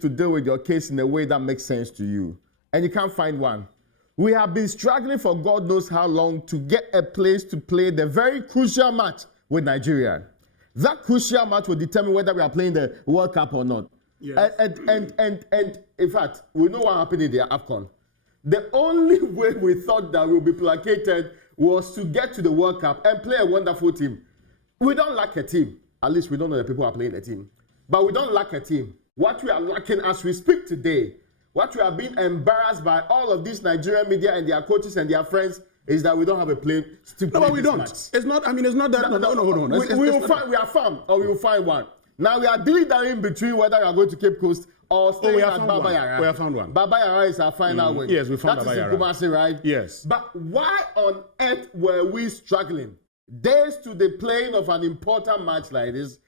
to deal with your case in a way that makes sense to you, and you can't find one. We have been struggling for God knows how long to get a place to play the very crucial match with Nigeria. That crucial match will determine whether we are playing the World Cup or not. Yes. And in fact, we know what happened in the AFCON. The only way we thought that we'll be placated was to get to the World Cup and play a wonderful team. We don't lack a team. At least we don't know the people who are playing the team. But we don't lack a team. What we are lacking as we speak today, what we are being embarrassed by all of these Nigerian media and their coaches and their friends is that we don't have a play to play. No, but we don't. Match. It's not, I mean, it's not that. No. We are found, or we will find one. Now we are dealing in between whether we are going to Cape Coast or staying at Baba Yara. We have found one. Baba Yara is our final win. Yes, we found Baba Yara. That is in Kumasi, right? Yes. But why on earth were we struggling days to the playing of an important match like this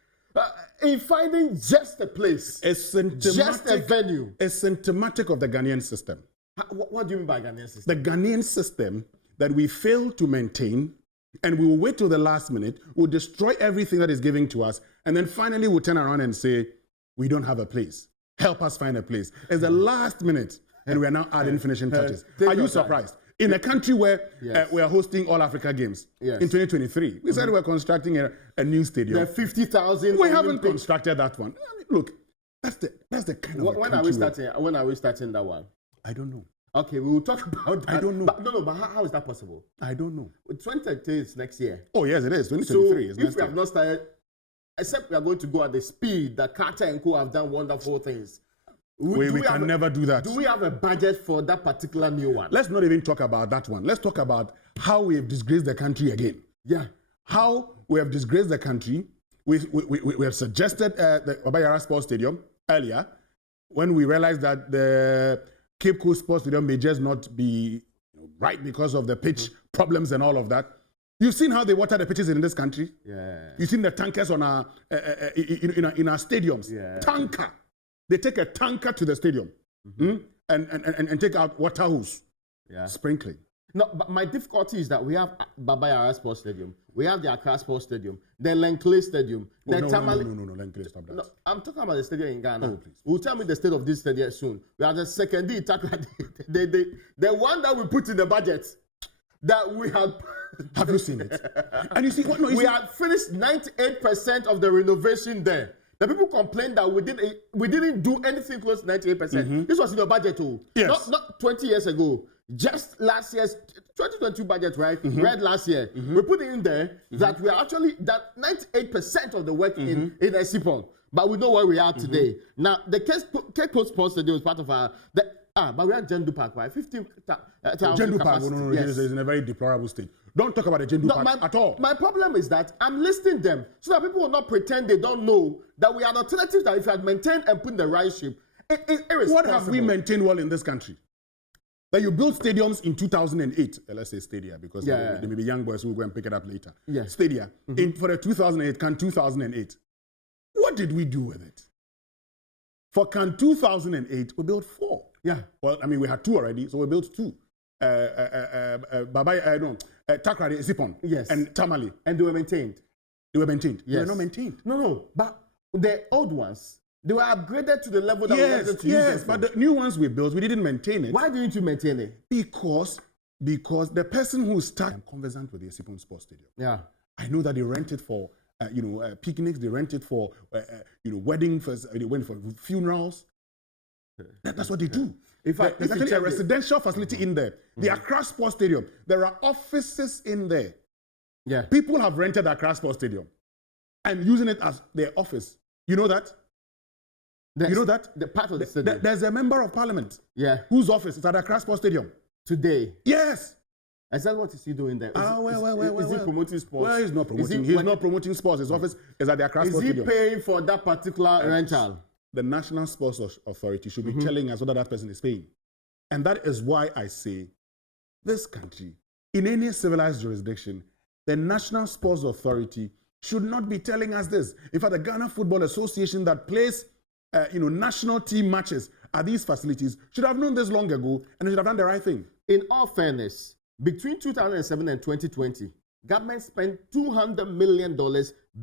in finding just a place, just a venue? It's symptomatic of the Ghanaian system. What do you mean by Ghanaian system? The Ghanaian system that we fail to maintain, and we will wait till the last minute, we'll destroy everything that is given to us, and then finally we'll turn around and say, we don't have a place. Help us find a place. It's the last minute, and we are now adding finishing touches. Are you surprised? In a country where we are hosting All Africa Games in 2023, we said we're constructing a new stadium. The 50,000. We haven't constructed that one. I mean, look, that's the kind of. When are we starting? When are we starting that one? I don't know. Okay, we will talk about that. I don't know. But how is that possible? I don't know. 2023 is next year. Oh yes, it is. 2023 is next year. If we have not started, except we are going to go at the speed that Carter and Co have done wonderful things. We can never do that. Do we have a budget for that particular new one? Let's not even talk about that one. Let's talk about how we have disgraced the country again. Yeah. How we have disgraced the country. We have suggested the Baba Yara Sports Stadium earlier when we realized that the Cape Coast Sports Stadium may just not be right because of the pitch problems and all of that. You've seen how they water the pitches in this country. Yeah. You've seen the tankers on our in our stadiums. Yeah. Tanker. They take a tanker to the stadium and take out water hose. Yeah. Sprinkling. No, but my difficulty is that we have Baba Yara Sports Stadium, we have the Accra Sports Stadium, the Lenkley Stadium, no, Lenkley, stop that. No, I'm talking about the stadium in Ghana. Oh, please. Will tell me the state of this stadium soon. We have the secondary the one that we put in the budget that we have. Have you seen it? And you see what? No, we had finished 98% of the renovation there. The people complained that we didn't do anything close to 98%. This was in the budget too. Yes. Not 20 years ago. Just last year's 2022 budget, right? Read last year. We put it in there that we are actually that 98% of the work in Esipon. But we know where we are today. Now the Cape Coast Sports Stadium is part of our but we have Jendu Park, right? 15,000 Jendu Park, no, yes. It's in a very deplorable state. Don't talk about the Jendu Park at all. My problem is that I'm listing them so that people will not pretend they don't know that we are alternatives that if you had maintained and put in the right shape, it's irresponsible. What have we maintained well in this country? That you built stadiums in 2008, let's say Stadia, because there may be young boys who will go and pick it up later. Yeah. Stadia, for the 2008. What did we do with it? For Can 2008, we built 4. Yeah. Well, I mean, we had 2 already, so we built 2. Takrady, Esipon, yes, and Tamale. And they were maintained. They were maintained. Yes. They were not maintained. No, but the old ones, they were upgraded to the level that we wanted to use them for. But the new ones we built, we didn't maintain it. Why didn't you maintain it? Because the person who started, I'm conversant with the Esipon Sports Stadium. Yeah. I know that they rent it for picnics, they rent it for weddings, they went for funerals. That's what they do. In fact, there's actually a residential facility in there. The Accra Sports Stadium, there are offices in there. Yeah. People have rented the Accra Sports Stadium and using it as their office. You know that? You know that? The part of the stadium. There's a member of parliament. Yeah. Whose office is at the Accra Sports Stadium. Today. Yes. Is that what is he doing there? Is he promoting sports? Well, he's not promoting. He's not promoting sports. His office is at the Accra Sports Stadium. Is he paying for that particular rental? The National Sports Authority should be telling us whether that person is paying. And that is why I say this country, in any civilized jurisdiction, the National Sports Authority should not be telling us this. In fact, the Ghana Football Association that plays national team matches at these facilities should have known this long ago and should have done the right thing. In all fairness, between 2007 and 2020, government spent $200 million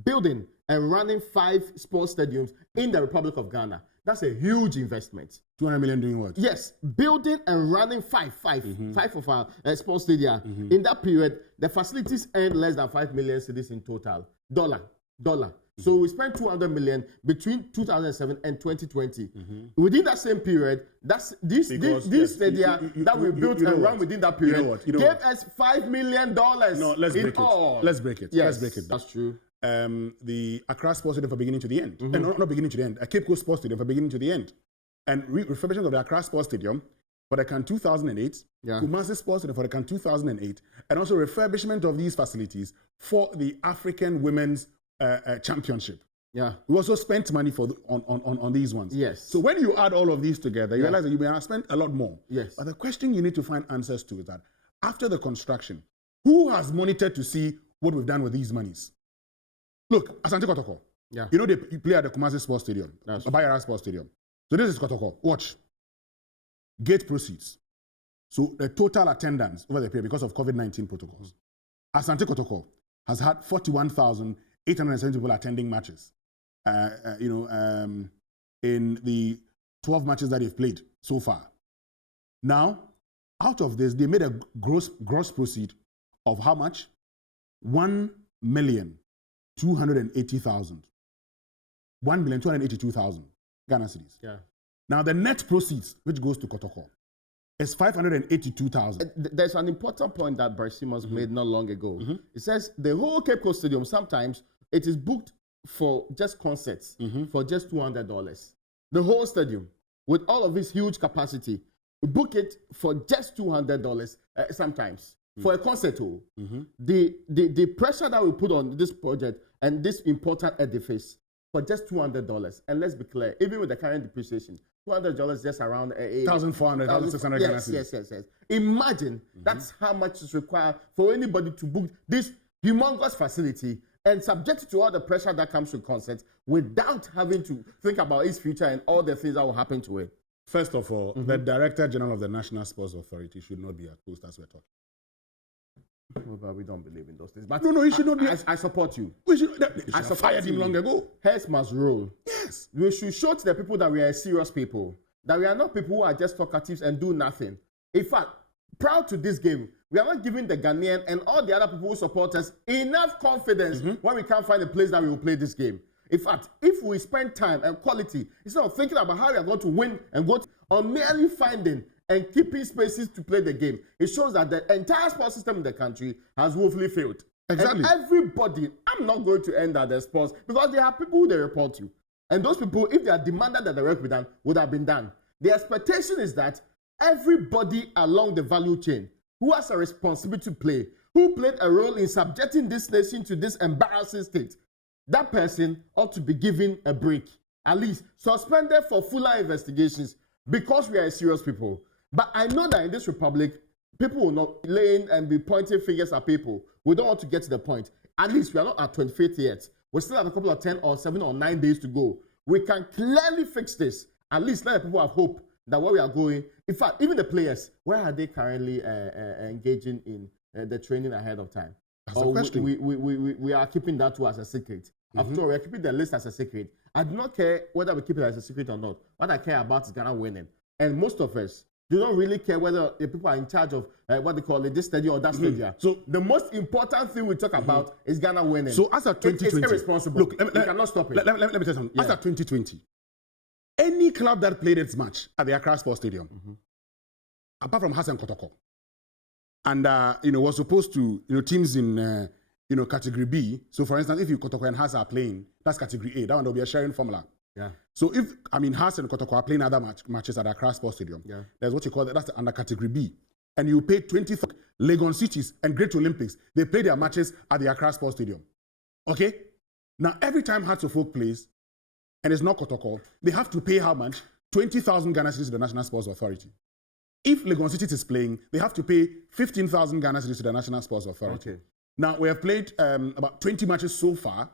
building and running 5 sports stadiums in the Republic of Ghana. That's a huge investment. 200 million doing what? Yes, building and running five of our sports stadia. In that period, the facilities earned less than 5 million cedis in total. Dollar. So we spent 200 million between 2007 and 2020. Within that same period, that's this stadia that we built and run within that period gave us $5 million. No, let's break it. Let's break it. Yes, let's break it. That's true. The Accra Sports Stadium from beginning to the end. And not beginning to the end. Cape Coast Sports Stadium from beginning to the end. And refurbishment of the Accra Sports Stadium for the CAN 2008, Kumasi Sports Stadium for the CAN 2008, and also refurbishment of these facilities for the African Women's Championship. Yeah, we also spent money on these ones. Yes. So when you add all of these together, you realize that you may have spent a lot more. Yes. But the question you need to find answers to is that after the construction, who has monitored to see what we've done with these monies? Look, Asante Kotoko. Yeah. You know they play at the Kumasi Sports Stadium, Bayara Sports Stadium. So this is Kotoko. Watch. Gate proceeds. So the total attendance over the period because of COVID-19 protocols. Asante Kotoko has had 41,870 people attending matches. In the 12 matches that they've played so far. Now, out of this, they made a gross proceed of how much? 1,280,000. 1,282,000 Ghana cedis. Yeah. Now, the net proceeds, which goes to Kotoko, is 582,000. There's an important point that Barsimas made not long ago. It says the whole Cape Coast Stadium, sometimes it is booked for just concerts for just $200. The whole stadium, with all of its huge capacity, book it for just $200 sometimes for a concert. The pressure that we put on this project and this important edifice for just $200. And let's be clear, even with the current depreciation, $200 just around 1,400, 1,600 Ghana cedis. Yes. Imagine that's how much is required for anybody to book this humongous facility and subject to all the pressure that comes with concerts without having to think about its future and all the things that will happen to it. First of all, the Director General of the National Sports Authority should not be at post as we're talking. Well, but we don't believe in those things. But no, he should not be. I support you. I fired him long ago. Heads must roll. Yes. We should show to the people that we are serious people, that we are not people who are just talkatives and do nothing. In fact, proud to this game, we are not giving the Ghanaian and all the other people who support us enough confidence when we can't find a place that we will play this game. In fact, if we spend time and quality, instead of thinking about how we are going to win and go on merely finding and keeping spaces to play the game, it shows that the entire sports system in the country has woefully failed. Exactly. And everybody, I'm not going to end at the sports because there are people who they report to. And those people, if they are demanded that the work be done, would have been done. The expectation is that everybody along the value chain who has a responsibility to play, who played a role in subjecting this nation to this embarrassing state, that person ought to be given a break, at least suspended for fuller investigations because we are serious people. But I know that in this republic, people will not lay in and be pointing fingers at people. We don't want to get to the point. At least we are not at 25th yet. We still have a couple of 10 or 7 or 9 days to go. We can clearly fix this. At least let the people have hope that where we are going. In fact, even the players, where are they currently engaging in the training ahead of time? That's the question. We are keeping that too as a secret. After all, we are keeping the list as a secret. I do not care whether we keep it as a secret or not. What I care about is Ghana winning. And most of us do not really care whether the people are in charge of what they call it, this stadium or that stadium. So the most important thing we talk about is Ghana winning. So as of 2020, it's irresponsible. Look, we cannot stop it. Let me tell you something. As of 2020, any club that played its match at the Accra Sports Stadium, apart from Hassan Kotoko, and was supposed to teams in category B. So for instance, if Kotoko and Haas are playing, that's category A. That one will be a sharing formula. Yeah. So if Haas and Kotoko are playing other matches at the Accra Sports Stadium, there's what you call that's under category B, and you pay 20. Legon Cities and Great Olympics, they play their matches at the Accra Sports Stadium. Okay. Now every time Hearts of Oak plays, and it's not Kotoko, they have to pay how much? 20,000 Ghana cedis to the National Sports Authority. If Legon Cities is playing, they have to pay 15,000 Ghana cedis to the National Sports Authority. Okay. Now we have played about 20 matches so far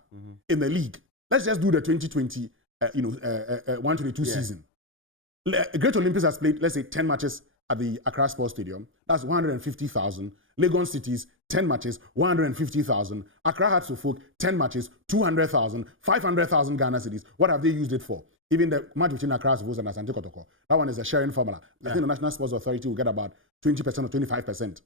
in the league. Let's just do the 2020. 122 season. Great Olympics has played, let's say, 10 matches at the Accra Sports Stadium. That's 150,000. Legon Cities, 10 matches, 150,000. Accra Hearts of Oak, 10 matches, 200,000, 500,000 Ghana cedis. What have they used it for? Even the match between Accra Wolves and Asante Kotoko, that one is a sharing formula. I think the National Sports Authority will get about 20% or 25%.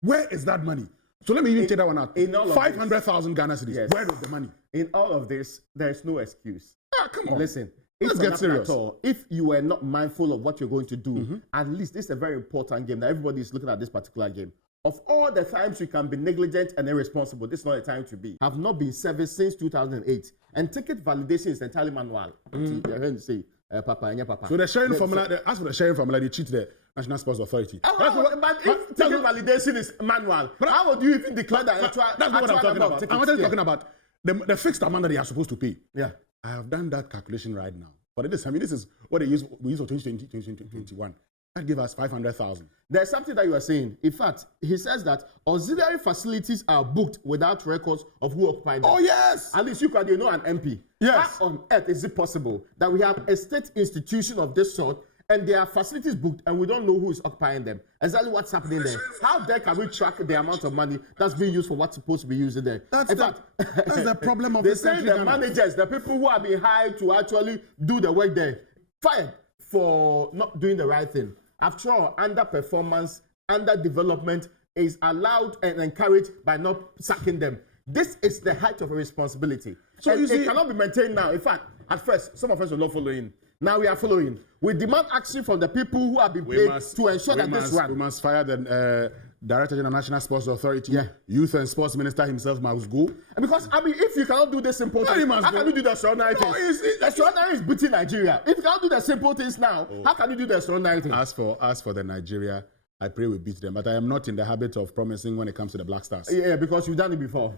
Where is that money? So let me even take that one out. 500,000 Ghana cedis. Yes. Where is the money? In all of this, there is no excuse. Come on. Listen, let's get serious. If you were not mindful of what you're going to do, at least this is a very important game that everybody is looking at this particular game. Of all the times you can be negligent and irresponsible, this is not a time to be. Have not been serviced since 2008. And ticket validation is entirely manual. They're going to say, Papa. So the sharing formula, as for the sharing formula, they cheat the National Sports Authority. But if ticket validation is manual, how would you even declare that? That's not what I'm talking about. I'm talking about the fixed amount that they are supposed to pay. Yeah. I have done that calculation right now. But this is what we use for 2020, 2021. That gave us 500,000. There's something that you are saying. In fact, he says that auxiliary facilities are booked without records of who occupied them. Oh, yes. At least you know an MP. Yes. How on earth is it possible that we have a state institution of this sort and there are facilities booked and we don't know who is occupying them? Exactly what's happening there. How there can we track the amount of money that's being used for what's supposed to be used in there? That's the problem of this country. They say the managers, the people who have been hired to actually do the work there, fired for not doing the right thing. After all, underperformance, underdevelopment is allowed and encouraged by not sacking them. This is the height of a responsibility. So it cannot be maintained now. In fact, at first, some of us were not following. Now we are following. We demand action from the people who have been paid to ensure that this runs. We must fire the Director General National Sports Authority. Yeah. Youth and Sports Minister himself must go. Because, if you cannot do the simple things, how can you do the extraordinary things? The extraordinary is beating Nigeria. If you cannot do the simple things now, how can you do the extraordinary things? As for the Nigeria, I pray we beat them. But I am not in the habit of promising when it comes to the Black Stars. Yeah, because you've done it before.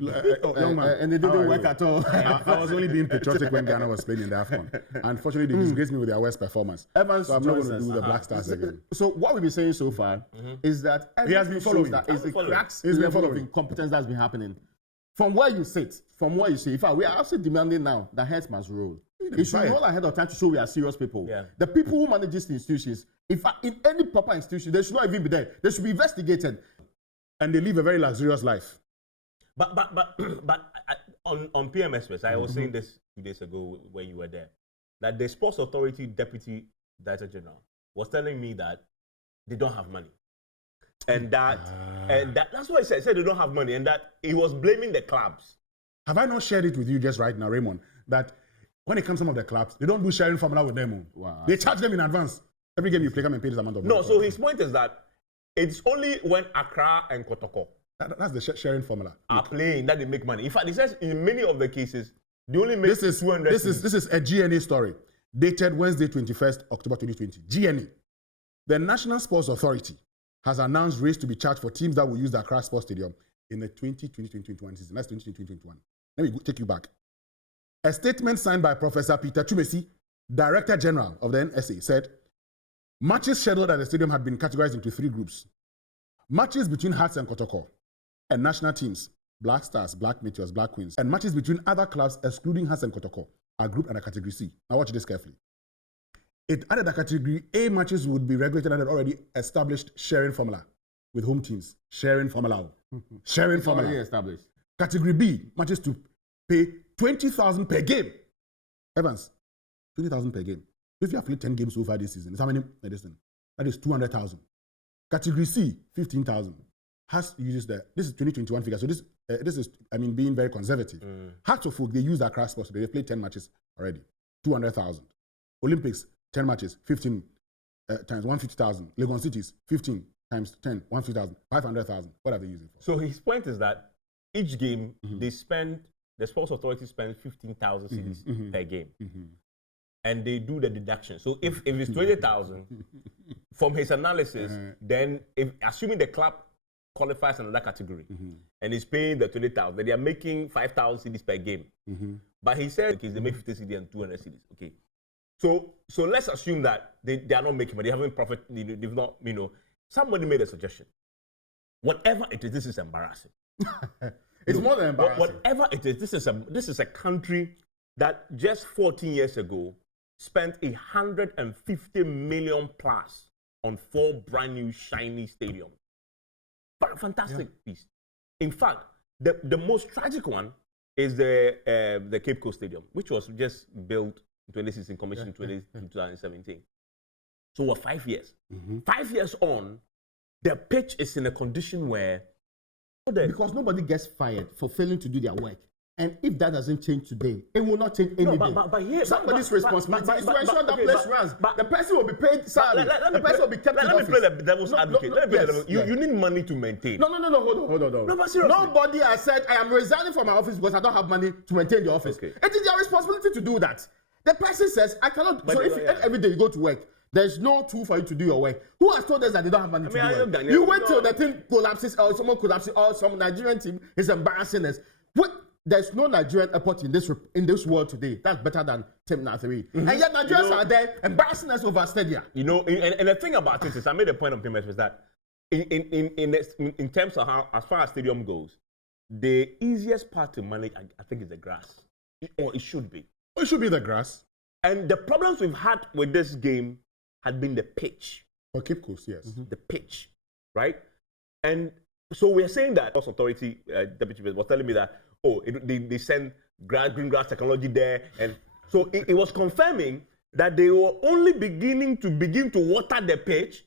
Young man, and it didn't work at all. I was only being patriotic when Ghana was playing in the AFCON. Unfortunately, they disgraced me with their worst performance. So I'm not going to do the Black Stars again. So what we've been saying so far is that he has been following. That is the cracks level of incompetence that's been happening. From where you sit, in fact, we are also demanding now that heads must roll. It should roll ahead of time to show we are serious people. Yeah. The people who manage these institutions, in fact, in any proper institution, they should not even be there. They should be investigated. And they live a very luxurious life. But on PM Express, I was saying this 2 days ago when you were there, that the Sports Authority Deputy Director General was telling me that they don't have money. And that's what he said. He said they don't have money, and that he was blaming the clubs. Have I not shared it with you just right now, Raymond? That when it comes to some of the clubs, they don't do sharing formula with them. Wow. They charge them in advance. Every game you play, come and pay this amount of money. No, so his point is that it's only when Accra and Kotoko that's the sharing formula are playing that they make money. In fact, he says in many of the cases, they only make 200. This is a GNA story dated Wednesday, 21st October 2020. GNA. The National Sports Authority has announced rates to be charged for teams that will use the Crossport Stadium in the 2020-2021 season. That's 2020-2021. Let me take you back. A statement signed by Professor Peter Chumesi, Director General of the NSA, said, matches scheduled at the stadium had been categorized into 3 groups. Matches between Hearts and Kotoko, and national teams, Black Stars, Black Meteors, Black Queens, and matches between other clubs excluding Hearts and Kotoko are grouped under Category C. Now watch this carefully. It added that Category A matches would be regulated under already established sharing formula with home teams. Sharing formula. Sharing formula. Already established. Category B matches to pay 20,000 per game. Evans, 20,000 per game. If you have played 10 games so far this season, it's how many? That is 200,000. Category C, 15,000. Has uses this is 2021 figure. So this is being very conservative. Hearts of Folk, they use that Crossport. They played 10 matches already, 200,000. Olympics, 10 matches, 15 times 150,000. Legon Cities, 15 times 10, 150,000, 500,000. What are they using for? So his point is that each game the Sports Authority spends 15,000 cedis per game. And they do the deduction. So if it's 20,000, from his analysis, then assuming the club qualifies in another category and is paying the 20,000, they are making 5,000 cedis per game. But he said they make 50 cedis and 200 cedis. Okay. So let's assume that they are not making money, they haven't profit, they've not, somebody made a suggestion. Whatever it is, this is embarrassing. It's more than embarrassing. Whatever it is, this is a country that just 14 years ago spent 150 million plus on 4 brand new shiny stadiums. Fantastic piece. In fact, the most tragic one is the Cape Coast Stadium, which was just built in 2016, commissioned in 2017. So we're 5 years. 5 years on, the pitch is in a condition where because nobody gets fired for failing to do their work. And if that doesn't change today, it will not change anything. But here, somebody's responsibility is to ensure that place runs. The person will be paid salary. The person will be kept in office. Let me play the devil's advocate. You need money to maintain. No, hold on. No, but seriously. Nobody has said, I am resigning from my office because I don't have money to maintain the office. Okay. It is their responsibility to do that. The person says, I cannot. So if every day you go to work, there's no tool for you to do your work. Who has told us that they don't have money to do work? You wait till the thing collapses or someone collapses or some Nigerian team is embarrassing us. There's no Nigerian airport in this world today that's better than Terminal 3. And yet Nigerians are there embarrassing us over stadia. And the thing about it is, I made a point of payment was that in terms of how, as far as stadium goes, the easiest part to manage, I think, is the grass. Or it should be. It should be the grass. And the problems we've had with this game had been the pitch. For Cape Coast, yes. The pitch, right? And so we're saying that Sports Authority Deputy President was telling me that, they send green grass technology there. And so it was confirming that they were only begin to water the pitch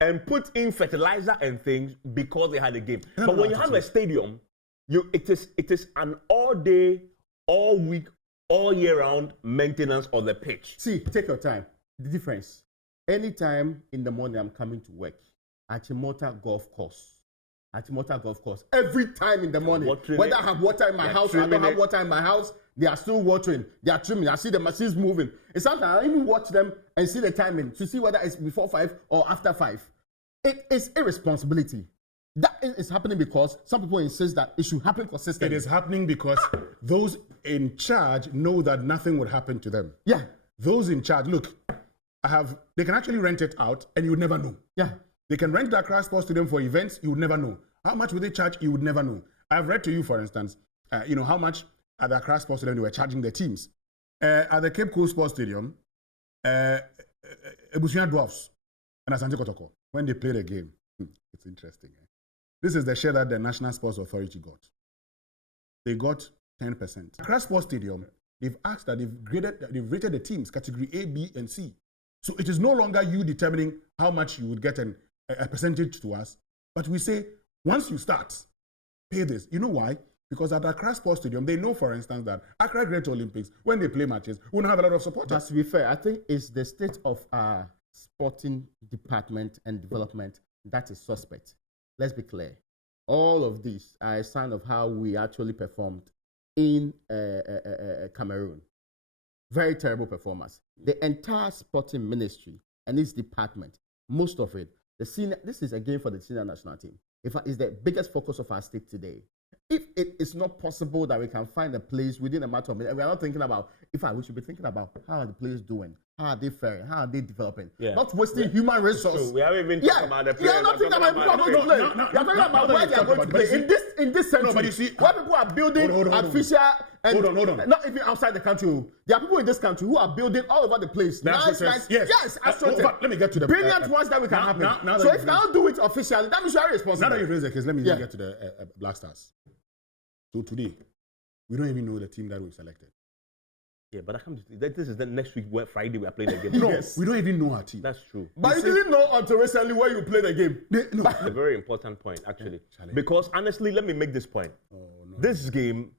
and put in fertilizer and things because they had a game. But when you have a stadium, it is an all day, all week, all year round maintenance of the pitch. See, take your time. The difference. Anytime in the morning I'm coming to work at Chimota Golf Course. Every time in the morning, whether I have water in my house or I don't have water in my house, they are still watering. They are trimming. I see the machines moving. And sometimes I even watch them and see the timing to see whether it's before 5 or after 5. It is irresponsibility. That is happening because some people insist that it should happen consistently. It is happening because those in charge know that nothing would happen to them. Yeah. Those in charge, look, they can actually rent it out and you would never know. Yeah. They can rent the Crossport Stadium for events, you would never know. How much would they charge? You would never know. I've read to you, for instance, how much at the Crossport Stadium they were charging their teams. At the Cape Coast Sports Stadium, Ebusuan Dwarfs and Asante Kotoko, when they play the game, it's interesting. This is the share that the National Sports Authority got. They got 10%. Crossport Stadium, they've asked that they've rated the teams category A, B, and C. So it is no longer you determining how much you would get a percentage to us, but we say, once you start, pay this. You know why? Because at the Crossport Stadium, they know, for instance, that Accra Great Olympics, when they play matches, we don't have a lot of supporters. But to be fair, I think it's the state of our sporting department and development that is suspect. Let's be clear. All of these are a sign of how we actually performed in Cameroon. Very terrible performance. The entire sporting ministry and its department, most of it, this is a game for the senior national team. It's the biggest focus of our state today. If it is not possible that we can find a place within a matter of minutes, and we are not thinking about, we should be thinking about how are the players doing, how are they faring, how are they developing, not wasting human resources. We haven't even talked about the players. You're not thinking about people are going to play. You're talking about where they are going to play. In this century, where people are building artificial and not even outside the country. There are people in this country who are building all over the place. Nice. Yes, let me get to the brilliant ones that we can happen. So if you cannot do it officially, that means you are responsible. Now that you've raised the case, let me get to the Black Stars. So today, we don't even know the team that we've selected. Yeah, but this is the next week, Friday, we are playing the game. No, we don't even know our team. That's true. But you didn't know until recently where you play the game. It's a very important point, actually. Because honestly, let me make this point. This game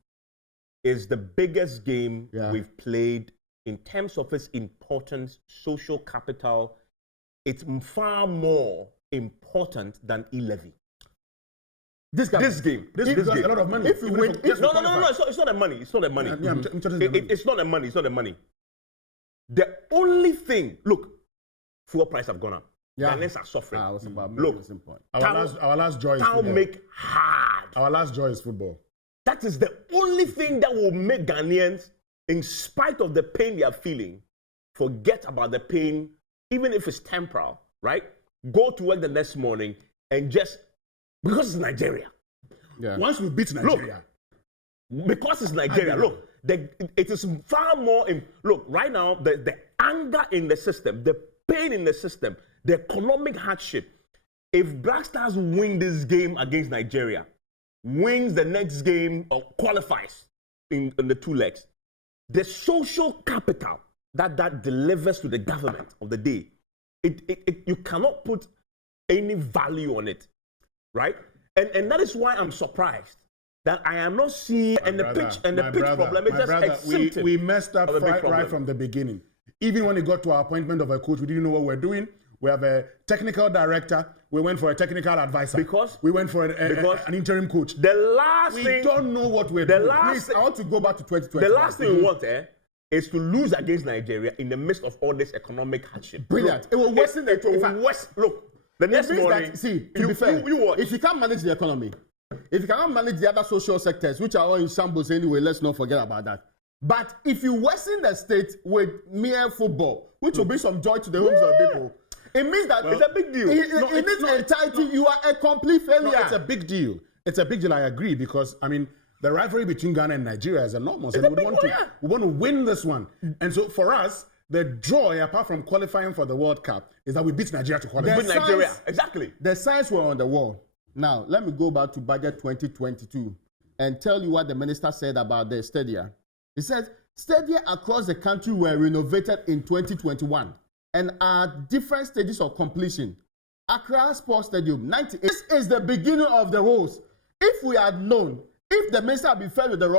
is the biggest game we've played in terms of its importance, social capital. It's far more important than E-Levy. This game. This game. A lot of money. If you win, it's not the money. It's not the money. It's not the money. It's not the money. The only thing, look, fuel price have gone up. Ghanaians are suffering. Look, our last joy is football. make hard. Our last joy is football. That is the only thing that will make Ghanaians, in spite of the pain they are feeling, forget about the pain, even if it's temporal, right? Go to work the next morning and just, because it's Nigeria. Once we beat Nigeria. Because it's Nigeria. Look, it is far more, right now, the anger in the system, the pain in the system, the economic hardship. If Black Stars win this game against Nigeria, wins the next game or qualifies in the two legs, the social capital that delivers to the government of the day, you cannot put any value on it, right? And that is why I'm surprised that I am not seeing the pitch problem is just a symptom. We messed up right from the beginning. Even when it got to our appointment of a coach, we didn't know what we're doing. We have a technical director. We went for a technical advisor. Because we went for an interim coach. The last we thing, don't know what we're doing. Please, I want to go back to 2020. The last thing we want is to lose against Nigeria in the midst of all this economic hardship. Brilliant. Look, it will worsen Look, the next morning, to be fair, if you can't manage the economy, if you cannot manage the other social sectors, which are all in shambles anyway, let's not forget about that. But if you worsen the state with mere football, which will bring some joy to the homes of people, it means that it's a big deal. In its entirety, you are a complete failure. No, it's a big deal. It's a big deal. I agree, because I mean the rivalry between Ghana and Nigeria is enormous, and we want to win this one. And so for us, the joy, apart from qualifying for the World Cup, is that we beat Nigeria to qualify. Beat Nigeria, exactly. The signs were on the wall. Now let me go back to budget 2022 and tell you what the minister said about the stadia. He said stadia across the country were renovated in 2021 and are at different stages of completion. Crossport Stadium, 90. This is the beginning of the woes. If we had known, if the minister had been fed with the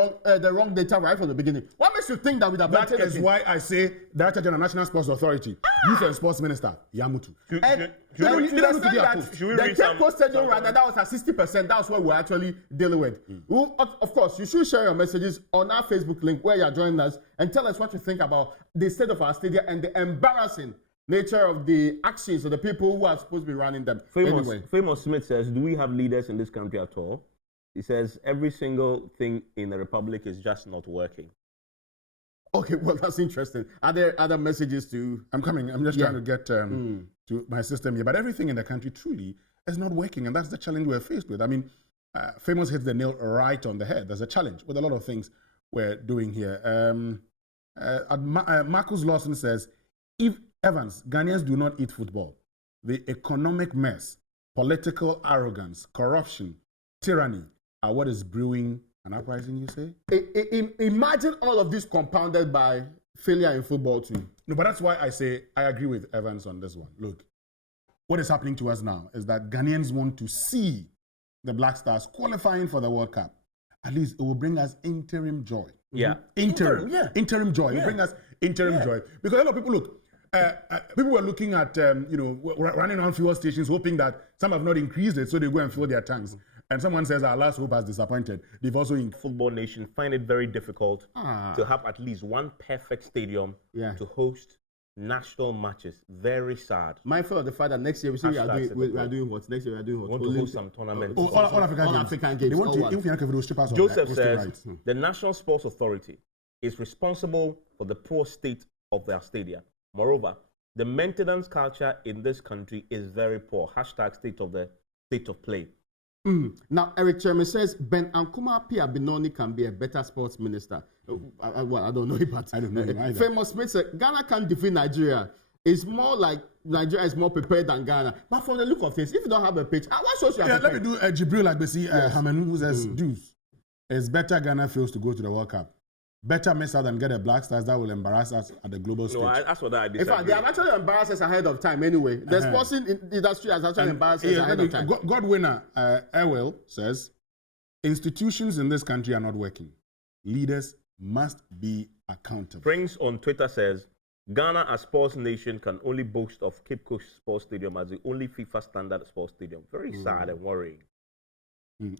wrong data right from the beginning, what makes you think that we'd have That is why I say Director General National Sports Authority, Youth and Sports Minister, Yamutu. The Crossport Stadium, rather, that was at 60%. That's what we're actually dealing with. Well, of course, you should share your messages on our Facebook link where you're joining us and tell us what you think about the state of our stadium and the embarrassing nature of the actions of the people who are supposed to be running them. Famous Smith says, do we have leaders in this country at all? He says, every single thing in the Republic is just not working. Okay, well, that's interesting. Are there other messages to... I'm coming. I'm just trying to get to my system here. But everything in the country truly is not working, and that's the challenge we're faced with. I mean, Famous hits the nail right on the head. There's a challenge with a lot of things we're doing here. Marcus Lawson says, if Evans, Ghanaians do not eat football. The economic mess, political arrogance, corruption, tyranny are what is brewing an uprising, you say? Imagine all of this compounded by failure in football too. No, but that's why I say I agree with Evans on this one. Look, what is happening to us now is that Ghanaians want to see the Black Stars qualifying for the World Cup. At least it will bring us interim joy. Yeah. Interim joy. It will bring us interim joy. Because a lot of people, look, people were looking at, running on fuel stations, hoping that some have not increased it, so they go and fill their tanks. And someone says our last hope has disappointed. They've also in football nation find it very difficult to have at least one perfect stadium to host national matches. Very sad. Mindful of the fact that next year we are doing what? Next year we are doing what? We want to host some tournaments. All African games. They want to, Joseph says the National Sports Authority is responsible for the poor state of their stadium. Moreover, the maintenance culture in this country is very poor. # state of play. Now, Eric Chairman says Ben Ankuma Pia Benoni can be a better sports minister. I don't know about I don't know him either. Famous Smith said Ghana can't defeat Nigeria. It's more like Nigeria is more prepared than Ghana. But from the look of things, if you don't have a pitch, what shows you are let me do Jibril Agbesi Hamanu, who says, Deuce, it's better Ghana fails to go to the World Cup. Better miss out than get a Black Stars that will embarrass us at the global stage. No, that's what I disagree. In fact, they have actually embarrassed us ahead of time anyway. The sports industry has actually embarrassed us ahead of time. Godwinner Ewell says, institutions in this country are not working. Leaders must be accountable. Prince on Twitter says, Ghana as sports nation can only boast of Cape Coast Sports Stadium as the only FIFA standard sports stadium. Very sad and worrying.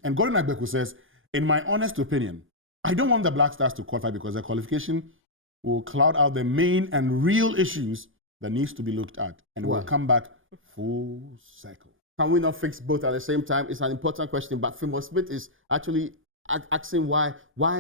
And Gordon Agbeku says, in my honest opinion, I don't want the Black Stars to qualify because their qualification will cloud out the main and real issues that needs to be looked at, and we'll come back full cycle. Can we not fix both at the same time? It's an important question, but Famous Smith is actually asking why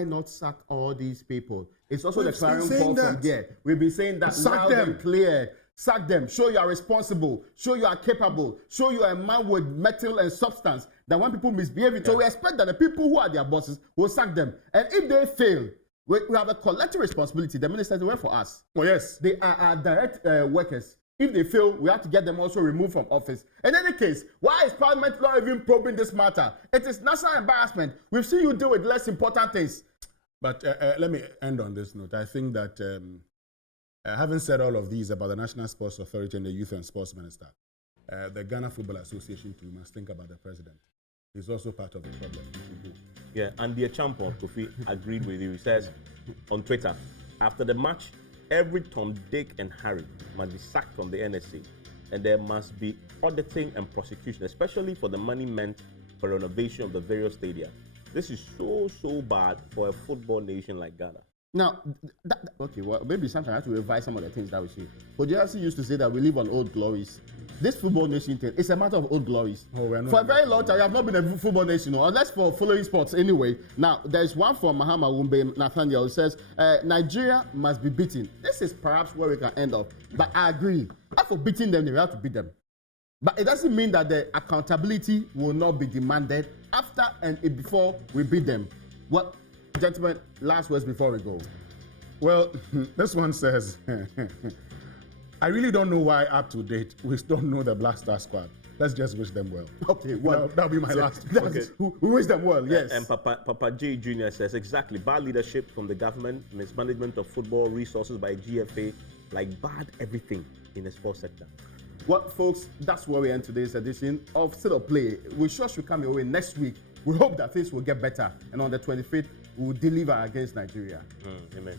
not sack all these people? It's also the clarion call from here. We've been saying that loud and clear. Sack them. Show you are responsible. Show you are capable. Show you are a man with metal and substance. That when people misbehave, so we expect that the people who are their bosses will sack them. And if they fail, we have a collective responsibility. The ministers work for us. Oh yes, they are our direct workers. If they fail, we have to get them also removed from office. In any case, why is Parliament not even probing this matter? It is national embarrassment. We've seen you deal with less important things. But let me end on this note. I think that Having said all of these about the National Sports Authority and the Youth and Sports Minister, the Ghana Football Association too must think about the president. He's also part of the problem. Yeah, and the champion, Kofi, agreed with you. He says on Twitter, after the match, every Tom, Dick, and Harry must be sacked from the NSA, and there must be auditing and prosecution, especially for the money meant for renovation of the various stadia. This is so bad for a football nation like Ghana. Now, okay, well, maybe sometimes I have to revise some of the things that we say. But JLC used to say that we live on old glories. This football nation thing, it's a matter of old glories. For a very long time, we have not been a football nation, unless for following sports anyway. Now, there's one from Mahama Wumbe Nathaniel who says, Nigeria must be beaten. This is perhaps where we can end up. But I agree. After beating them, we have to beat them. But it doesn't mean that the accountability will not be demanded after and before we beat them. Well, gentlemen, last words before we go. Well, this one says, I really don't know why up to date we don't know the Black Star squad. Let's just wish them well. Okay, well, that'll be my last. Okay. We wish them well, yes. And Papa J Jr. says, exactly, bad leadership from the government, mismanagement of football resources by GFA, like bad everything in the sports sector. Well, folks, that's where we end today's edition of State of Play. We sure should come your way next week. We hope that things will get better. And on the 25th, we will deliver against Nigeria. Amen.